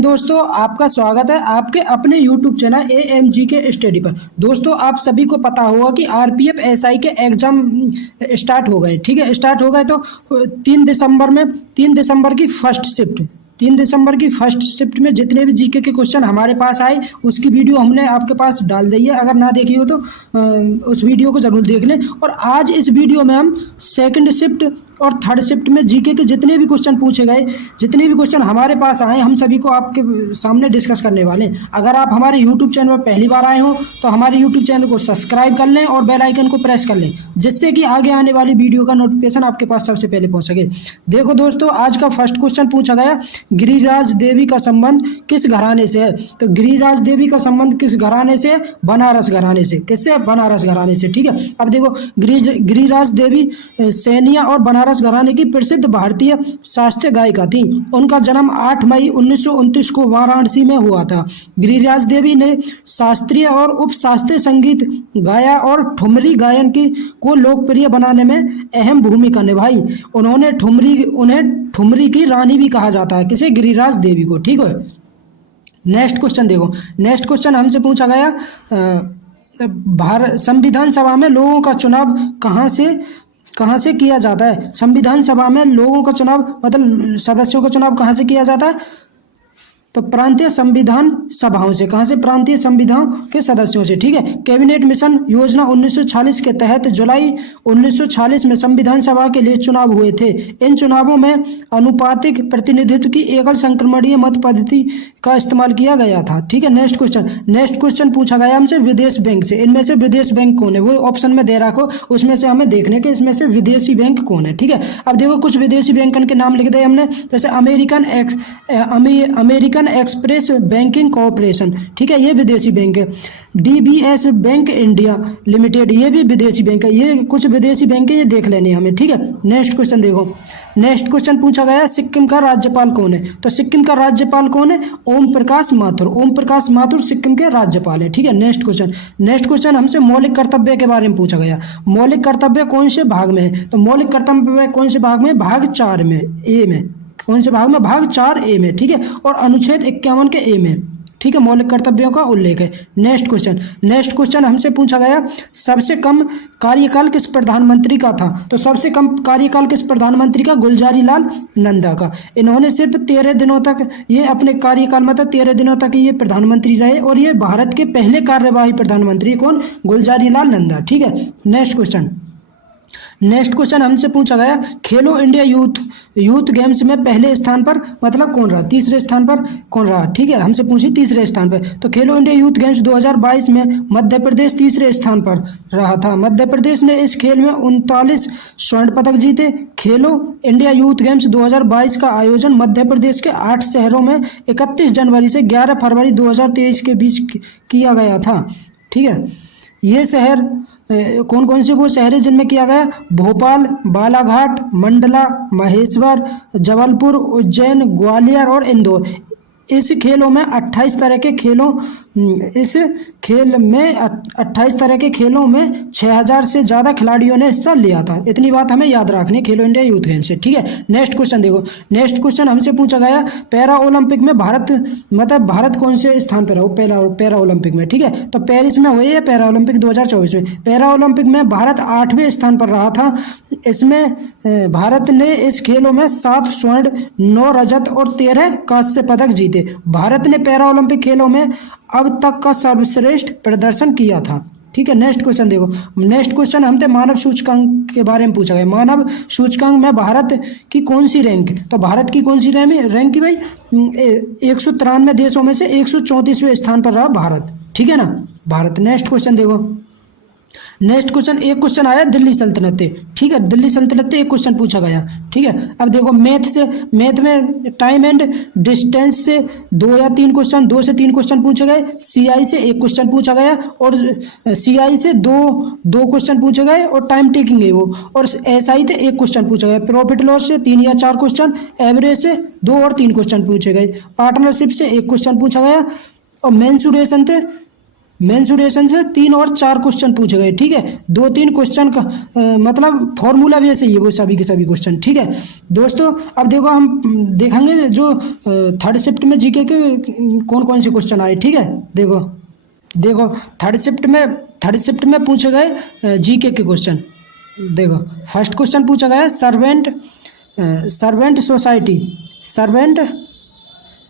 हिंद दोस्तों, आपका स्वागत है आपके अपने YouTube चैनल AMG के स्टडी पर। दोस्तों, आप सभी को पता होगा कि RPF SI के एग्जाम स्टार्ट हो गए। ठीक है, स्टार्ट हो गए तो 3 दिसंबर की फर्स्ट शिफ्ट में जितने भी जीके के क्वेश्चन हमारे पास आए उसकी वीडियो हमने आपके पास डाल दी है। अगर ना देखी हो तो उस वीडियो को ज़रूर देख लें। और आज इस वीडियो में हम सेकंड शिफ्ट और थर्ड शिफ्ट में जीके के जितने भी क्वेश्चन पूछे गए, जितने भी क्वेश्चन हमारे पास आए, हम सभी को आपके सामने डिस्कस करने वाले हैं। अगर आप हमारे यूट्यूब चैनल पर पहली बार आए हो तो हमारे यूट्यूब चैनल को सब्सक्राइब कर लें और बेल आइकन को प्रेस कर लें, जिससे कि आगे आने वाली वीडियो का नोटिफिकेशन आपके पास सबसे पहले पहुंच सके। देखो दोस्तों, आज का फर्स्ट क्वेश्चन पूछा गया, गिरिराज देवी का संबंध किस घराने से है? तो गिरिराज देवी का संबंध किस घराने से है? बनारस घराने से। किससे? बनारस घराने से। ठीक है, अब देखो, गिरिराज देवी सैनिया और बनारस घराने की प्रसिद्ध भारतीय शास्त्रीय गायिका थी। उनका जन्म 8 मई 1929 को वाराणसी में हुआ था। गिरिराज देवी ने शास्त्रीय और उपशास्त्रीय संगीत गाया और ठुमरी गायन को लोकप्रिय बनाने में अहम भूमिका निभाई। उन्हें ठुमरी की रानी भी कहा जाता है। किसे? गिरिराज देवी को। ठीक है, नेक्स्ट क्वेश्चन देखो। नेक्स्ट क्वेश्चन हमसे पूछा गया, भारत संविधान सभा में लोगों का चुनाव कहाँ से किया जाता है? संविधान सभा में लोगों का चुनाव मतलब सदस्यों का चुनाव कहाँ से किया जाता है? तो प्रांतीय संविधान सभाओं से। कहाँ से? प्रांतीय संविधान के सदस्यों से। ठीक है, कैबिनेट मिशन योजना 1946 के तहत जुलाई 1946 में संविधान सभा के लिए चुनाव हुए थे। इन चुनावों में अनुपातिक प्रतिनिधित्व की एकल संक्रमणीय मत पद्धति का इस्तेमाल किया गया था। ठीक है, नेक्स्ट क्वेश्चन पूछा गया हमसे विदेश बैंक से। इनमें से विदेश बैंक कौन है? वो ऑप्शन में दे रखो, उसमें से हमें देखने के इसमें से विदेशी बैंक कौन है। ठीक है, अब देखो, कुछ विदेशी बैंकन के नाम लिख दिए हमने, जैसे अमेरिकन एक्सप्रेस बैंकिंग कॉर्पोरेशन। ठीक है, ये विदेशी बैंक है। DBS बैंक इंडिया लिमिटेड, ये भी विदेशी बैंक है। ये कुछ विदेशी बैंक है, ये देख लेने हमें। ठीक है, नेक्स्ट क्वेश्चन देखो। नेक्स्ट क्वेश्चन पूछा गया, सिक्किम का राज्यपाल कौन है? तो सिक्किम का राज्यपाल कौन है? ओम प्रकाश माथुर सिक्किम के राज्यपाल है। ठीक है, नेक्स्ट क्वेश्चन हमसे मौलिक कर्तव्य के बारे में पूछा गया। मौलिक कर्तव्य कौन से भाग में है? तो मौलिक कर्तव्य कौन से भाग में? भाग 4 में, ए में। कौन से भाग में? भाग 4A में। ठीक है, और अनुच्छेद 51 के A में। ठीक है, मौलिक कर्तव्यों का उल्लेख है। नेक्स्ट क्वेश्चन हमसे पूछा गया, सबसे कम कार्यकाल किस प्रधानमंत्री का था? तो सबसे कम कार्यकाल किस प्रधानमंत्री का? गुलजारी लाल नंदा का। इन्होंने सिर्फ 13 दिनों तक ये अपने कार्यकाल में 13 दिनों तक ये प्रधानमंत्री रहे, और ये भारत के पहले कार्यवाही प्रधानमंत्री। कौन? गुलजारी लाल नंदा। ठीक है, नेक्स्ट क्वेश्चन हमसे पूछा गया, खेलो इंडिया यूथ गेम्स में पहले स्थान पर मतलब कौन रहा? तीसरे स्थान पर कौन रहा? ठीक है, हमसे पूछी तीसरे स्थान पर। तो खेलो इंडिया यूथ गेम्स 2022 में मध्य प्रदेश तीसरे स्थान पर रहा था। मध्य प्रदेश ने इस खेल में 39 स्वर्ण पदक जीते। खेलो इंडिया यूथ गेम्स 2022 का आयोजन मध्य प्रदेश के 8 शहरों में 31 जनवरी से 11 फरवरी 2023 के बीच किया गया था। ठीक है, ये शहर कौन कौन से वो शहर है जिनमें किया गया? भोपाल, बालाघाट, मंडला, महेश्वर, जबलपुर, उज्जैन, ग्वालियर और इंदौर। इस खेलों में 28 तरह के खेलों में 6000 से ज़्यादा खिलाड़ियों ने हिस्सा लिया था। इतनी बात हमें याद रखनी खेलो इंडिया यूथ गेम से। ठीक है, नेक्स्ट क्वेश्चन देखो। नेक्स्ट क्वेश्चन हमसे पूछा गया, पैरा ओलंपिक में भारत कौन से स्थान पर है? पैरा ओलंपिक में। ठीक है, तो पेरिस में हुई है पैरा ओलंपिक 2024 में। पैरा ओलंपिक में भारत 8वें स्थान पर रहा था। इसमें भारत ने इस खेलों में 7 स्वर्ण, 9 रजत और 13 कांस्य पदक जीते। भारत ने पैरा ओलंपिक खेलों में अब तक का सर्वश्रेष्ठ प्रदर्शन किया था। ठीक है, नेक्स्ट क्वेश्चन देखो। नेक्स्ट क्वेश्चन हमसे मानव सूचकांक के बारे में पूछा गया। मानव सूचकांक में भारत की कौन सी रैंक? तो भारत की कौन सी रैंक की भाई? 193 देशों में से 134वें स्थान पर रहा भारत। ठीक है ना, भारत। नेक्स्ट क्वेश्चन देखो। नेक्स्ट क्वेश्चन, एक क्वेश्चन आया दिल्ली सल्तनत। ठीक है, दिल्ली सल्तनत एक क्वेश्चन पूछा गया। ठीक है, अब देखो, मैथ में टाइम एंड डिस्टेंस से 2 या 3 क्वेश्चन, 2 से 3 क्वेश्चन पूछे गए। CI से 1 क्वेश्चन पूछा गया, और CI से दो क्वेश्चन पूछे गए, और टाइम टेकिंग है वो। और SI से 1 क्वेश्चन पूछा गया। प्रॉफिट लॉस से 3 या 4 क्वेश्चन, एवरेज से 2 और 3 क्वेश्चन पूछे गए। पार्टनरशिप से 1 क्वेश्चन पूछा गया, और मेंसुरेशन से मेंसुरेशन से 3 और 4 क्वेश्चन पूछे गए, ठीक है। 2-3 क्वेश्चन का मतलब फॉर्मूला भी ऐसे ही है वो सभी के सभी क्वेश्चन, ठीक है दोस्तों। अब देखो हम देखेंगे जो थर्ड शिफ्ट में जीके के कौन कौन से क्वेश्चन आए, ठीक है। देखो थर्ड शिफ्ट में पूछे गए जीके के क्वेश्चन। देखो फर्स्ट क्वेश्चन पूछा गया है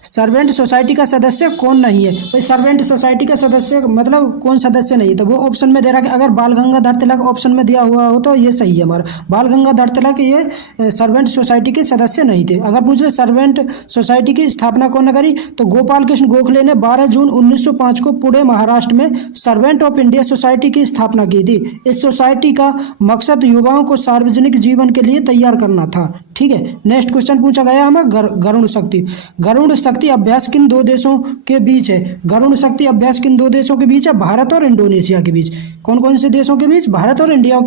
सर्वेंट सोसाइटी का सदस्य कौन नहीं है। भाई सर्वेंट सोसाइटी का सदस्य मतलब कौन सदस्य नहीं है, तो वो ऑप्शन में दे रहा है। अगर बाल गंगाधर तिलक ऑप्शन में दिया हुआ हो तो ये सही है हमारा। बाल गंगाधर तिलक ये सर्वेंट सोसाइटी के सदस्य नहीं थे। अगर पूछे सर्वेंट सोसाइटी की स्थापना कौन ने करी, तो गोपाल कृष्ण गोखले ने 12 जून 1905 को पुणे महाराष्ट्र में सर्वेंट ऑफ इंडिया सोसाइटी की स्थापना की थी। इस सोसाइटी का मकसद युवाओं को सार्वजनिक जीवन के लिए तैयार करना था, ठीक है। नेक्स्ट क्वेश्चन पूछा गया हमें गरुड़ शक्ति अभ्यास किन 2 देशों के बीच है। गरुड़ शक्ति अभ्यास किन 2 देशों के बीच है, भारत और इंडोनेशिया के बीच। कौन कौन से देशों के बीच, भारत और इंडिया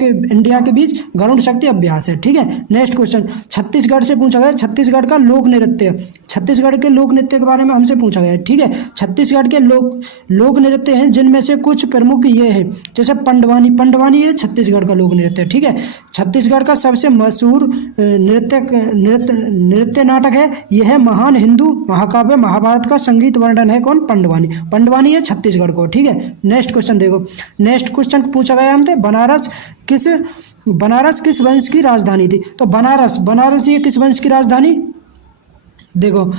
के बीच गरुड़ शक्ति अभ्यास है, ठीक है। नेक्स्ट क्वेश्चन छत्तीसगढ़ से पूछा गया, छत्तीसगढ़ का लोक नृत्य, छत्तीसगढ़ के लोक नृत्य के बारे में हमसे पूछा गया है, ठीक है। छत्तीसगढ़ के लोक नृत्य हैं जिनमें से कुछ प्रमुख ये है, जैसे पंडवानी है छत्तीसगढ़ का लोक नृत्य, ठीक है। छत्तीसगढ़ का सबसे मशहूर नृत्य नाटक है, यह है महान हिंदू महाकाव्य महाभारत का संगीत वर्णन है। कौन, पंडवानी है छत्तीसगढ़ को, ठीक है। नेक्स्ट क्वेश्चन देखो, नेक्स्ट क्वेश्चन पूछा गया हमसे बनारस किस वंश की राजधानी थी। तो बनारस ये किस वंश की राजधानी, देखो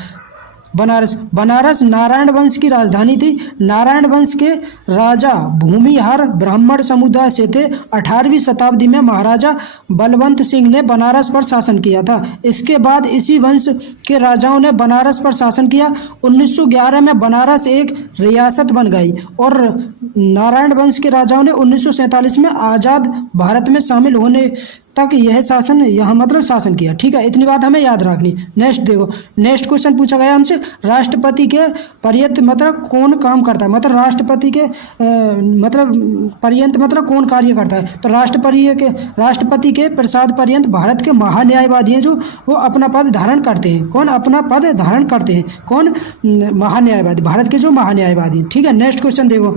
बनारस नारायण वंश की राजधानी थी। नारायण वंश के राजा भूमिहार ब्राह्मण समुदाय से थे। 18वीं शताब्दी में महाराजा बलवंत सिंह ने बनारस पर शासन किया था। इसके बाद इसी वंश के राजाओं ने बनारस पर शासन किया। 1911 में बनारस एक रियासत बन गई और नारायण वंश के राजाओं ने 1947 में आज़ाद भारत में शामिल होने तक यह शासन यहाँ मतलब शासन किया, ठीक है। इतनी बात हमें याद रखनी। नेक्स्ट देखो, नेक्स्ट क्वेश्चन पूछा गया हमसे राष्ट्रपति के पर्यंत मतलब कौन काम करता है, मतलब राष्ट्रपति के मतलब पर्यंत मतलब कौन कार्य करता है। तो राष्ट्रपति के प्रसाद पर्यंत भारत के महान्यायवादी हैं जो वो अपना पद धारण करते हैं। कौन अपना पद धारण करते हैं, कौन, महान्यायवादी, भारत के जो महान्यायवादी, ठीक है। नेक्स्ट क्वेश्चन देखो,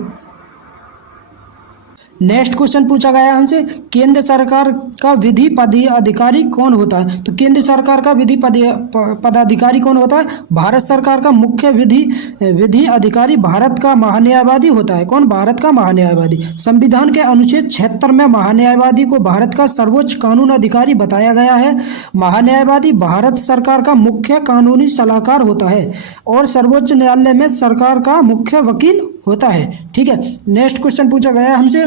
नेक्स्ट क्वेश्चन पूछा गया हमसे केंद्र सरकार का विधि पदाधिकारी कौन होता है। तो केंद्र सरकार का विधि पदाधिकारी कौन होता है, भारत सरकार का मुख्य विधि अधिकारी भारत का महान्यायवादी होता है। कौन, भारत का महान्यायवादी। संविधान के अनुच्छेद 76 में महान्यायवादी को भारत का सर्वोच्च कानून अधिकारी बताया गया है। महान्यायवादी भारत सरकार का मुख्य कानूनी सलाहकार होता है और सर्वोच्च न्यायालय में सरकार का मुख्य वकील होता है, ठीक है। नेक्स्ट क्वेश्चन पूछा गया हमसे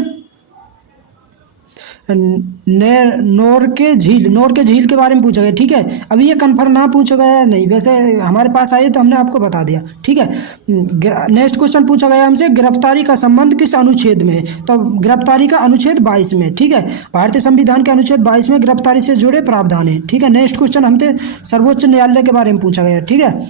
नौर के झील के बारे में पूछा गया, ठीक है। अभी ये कन्फर्म ना पूछा गया नहीं, वैसे हमारे पास आई तो हमने आपको बता दिया, ठीक है। नेक्स्ट क्वेश्चन पूछा गया हमसे गिरफ्तारी का संबंध किस अनुच्छेद में है। तो गिरफ्तारी का अनुच्छेद 22 में, ठीक है। भारतीय संविधान के अनुच्छेद 22 में गिरफ्तारी से जुड़े प्रावधान है, ठीक है। नेक्स्ट क्वेश्चन हमसे सर्वोच्च न्यायालय के बारे में पूछा गया, ठीक है।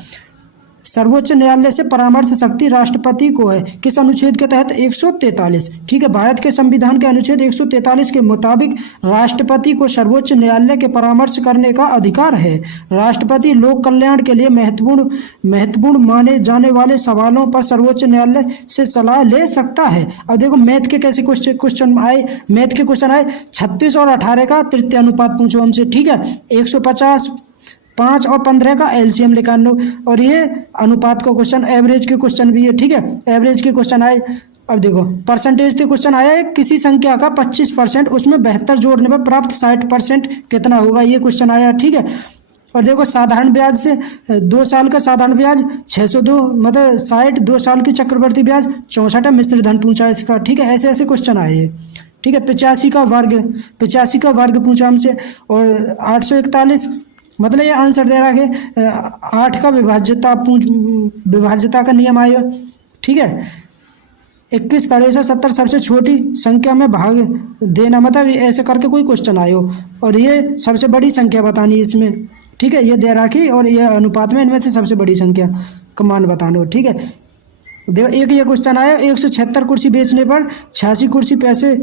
सर्वोच्च न्यायालय से परामर्श शक्ति राष्ट्रपति को है, किस अनुच्छेद के तहत, 143, ठीक है। भारत के संविधान के अनुच्छेद 143 के मुताबिक राष्ट्रपति को सर्वोच्च न्यायालय के परामर्श करने का अधिकार है। राष्ट्रपति लोक कल्याण के लिए महत्वपूर्ण माने जाने वाले सवालों पर सर्वोच्च न्यायालय से सलाह ले सकता है। अब देखो मैथ के कैसे क्वेश्चन आए, मैथ के क्वेश्चन आए 36 और 18 का तृतीय अनुपात पूछो हमसे, ठीक है। 150 5 और 15 का एलसीएम निकालो, और ये अनुपात का क्वेश्चन, एवरेज के क्वेश्चन भी है, ठीक है। एवरेज के क्वेश्चन आए। अब देखो परसेंटेज के क्वेश्चन आया है, किसी संख्या का 25% उसमें 72 जोड़ने पर प्राप्त 60% कितना होगा, ये क्वेश्चन आया, ठीक है। और देखो साधारण ब्याज से 2 साल का साधारण ब्याज 602 मतलब 60, 2 साल की चक्रवर्ती ब्याज 64, मिश्र धन पूछा है इसका, ठीक है। ऐसे ऐसे क्वेश्चन आए हैं, ठीक है। 85 का वर्ग पूछा हमसे, और 841 मतलब ये आंसर दे रहा है 8 का विभाज्यता का नियम आएगा, ठीक है। 21, 63, 70 सबसे छोटी संख्या में भाग देना, मतलब ऐसे करके कोई क्वेश्चन आए हो, और ये सबसे बड़ी संख्या बतानी है इसमें, ठीक है। ये दे रखी और ये अनुपात में इनमें से सबसे बड़ी संख्या का मान बताना हो, ठीक है। देखो एक ये क्वेश्चन आया 176 कुर्सी बेचने पर 86 कुर्सी पैसे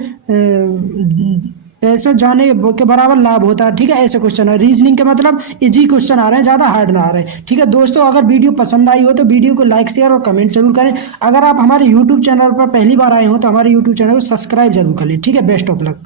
पैसों जाने के बराबर लाभ होता है। ठीक है, ऐसे क्वेश्चन है। रीजनिंग के मतलब इजी क्वेश्चन आ रहे हैं, ज़्यादा हार्ड ना आ रहे हैं। ठीक है दोस्तों, अगर वीडियो पसंद आई हो तो वीडियो को लाइक शेयर और कमेंट जरूर करें। अगर आप हमारे यूट्यूब चैनल पर पहली बार आए हो तो हमारे यूट्यूब चैनल को सब्सक्राइब जरूर करें। ठीक है, बेस्ट ऑफ लक।